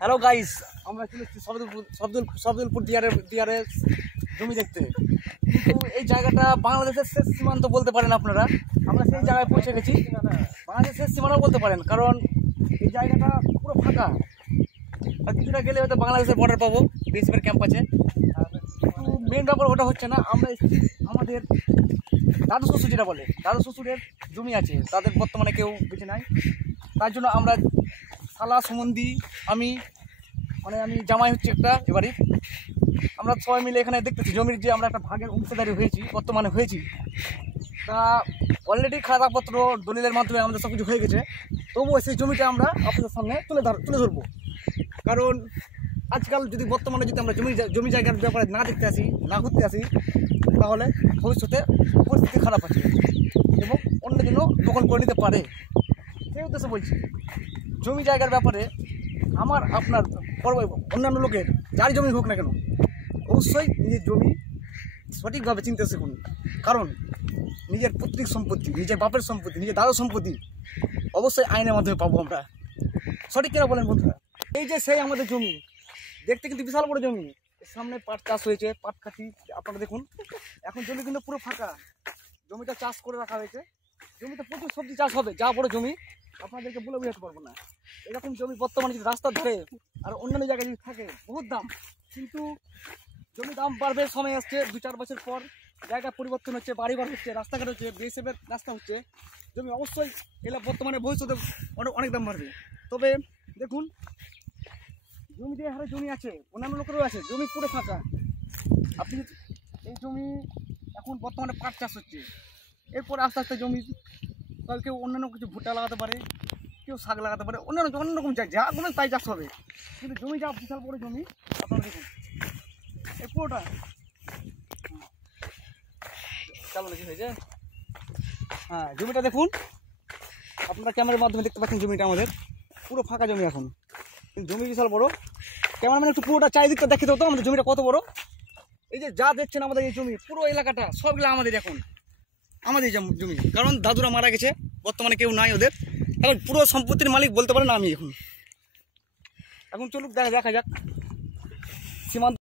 Hello guys, আমরা চলে এসেছি সফদুলপুর দিয়ারে জমি দেখতে। কিন্তু এই জায়গাটা বাংলাদেশের শেষ সীমান্ত বলতে পারেন আপনারা। আমরা সেই জায়গায় পৌঁছে গেছি, বাংলাদেশের শেষ সীমানাও বলতে পারেন, কারণ এই জায়গাটা পুরো ফাঁকা। আর কিছুটা গেলে হয়তো বাংলাদেশের বর্ডার পাবো, বিএসএফের ক্যাম্প আছে। কিন্তু মেন ব্যাপার ওটা হচ্ছে না, আমরা এসেছি আমাদের দাদু শ্বশুর, যেটা বলে দাদু শ্বশুরের জমি আছে, তাদের বর্তমানে কেউ বেঁচে নাই। তার জন্য আমরা শালা সম্বন্ধী আমি জামাই হচ্ছে একটা এবারই, আমরা সবাই মিলে এখানে দেখতেছি জমির যে আমরা একটা ভাগের অংশীদারি বর্তমানে হয়েছি। তা অলরেডি খাতাপত্র দলিলের মাধ্যমে আমাদের সব কিছু হয়ে গেছে। তবুও সেই জমিটা আমরা আপনাদের সামনে তুলে ধরবো, কারণ আজকাল যদি বর্তমানে যদি আমরা জমি জায়গার ব্যাপারে না দেখতে আসি, না ঘুরতে আসি, তাহলে ভবিষ্যতে পরিস্থিতি খারাপ আছে এবং অন্য জন্য দখল করে নিতে পারে। সেই উদ্দেশ্যে বলছি, জমি জায়গার ব্যাপারে আমার আপনার অন্যান্য লোকের যার জমি হোক না কেন, অবশ্যই নিজের জমি সঠিকভাবে চিনতে শিখুন। কারণ নিজের পৈতৃক সম্পত্তি, নিজের বাপের সম্পত্তি, নিজের দাদার সম্পত্তি অবশ্যই আইনের মাধ্যমে পাবো আমরা। সঠিক কেন বলেন বন্ধুরা? এই যে সেই আমাদের জমি দেখতে কিন্তু বিশাল বড় জমি, সামনে পাট চাষ হয়েছে, পাট কাটি আপনারা দেখুন। এখন জমি কিন্তু পুরো ফাঁকা, জমিটা চাষ করে রাখা হয়েছে। জমিতে প্রচুর সবজি চাষ হবে, যা বড় জমি আপনাদেরকে বলে বোঝাতে পারবো না। এরকম জমি বর্তমানে যদি রাস্তার ধারে আর অন্যান্য জায়গায় যদি থাকে, বহুত দাম। কিন্তু জমি দাম বাড়বে, সময় আসছে, 2-4 বছর পর জায়গা পরিবর্তন হচ্ছে, বাড়িঘর হচ্ছে, রাস্তাঘাট হচ্ছে, বিএসএফের রাস্তা হচ্ছে, জমি অবশ্যই এলে বর্তমানে ভবিষ্যতে অনেক দাম বাড়বে। তবে দেখুন, জমি যে হারে জমি আছে, অন্যান্য লোকেরও আছে, জমি পুরো ফাঁকা। আপনি এই জমি এখন বর্তমানে পাট চাষ হচ্ছে, এরপর আস্তে আস্তে জমি কেউ অন্যান্য কিছু ভুট্টা লাগাতে পারে, কেউ শাক লাগাতে পারে, অন্য রকম যা কোনো তাই চাষ হবে। কিন্তু জমি যা বিশাল বড় জমি, আপনারা দেখুন এই পুরোটা চালু নাকি হয়েছে। হ্যাঁ, জমিটা দেখুন, আপনারা ক্যামেরার মাধ্যমে দেখতে পাচ্ছেন জমিটা আমাদের পুরো ফাঁকা জমি এখন, কিন্তু জমি বিশাল বড়। ক্যামেরাম্যান একটু পুরোটা চারিদিকটা দেখে দাও তো আমাদের জমিটা কত বড়। এই যে যা দেখছেন আমাদের এই জমি, পুরো এলাকাটা সবগুলো আমাদের এখন, আমাদের জমি। কারণ দাদুরা মারা গেছে, বর্তমানে কেউ নাই ওদের, এখন পুরো সম্পত্তির মালিক বলতে পারেন আমি। এখন চলুক দেখা যাক সীমান্ত।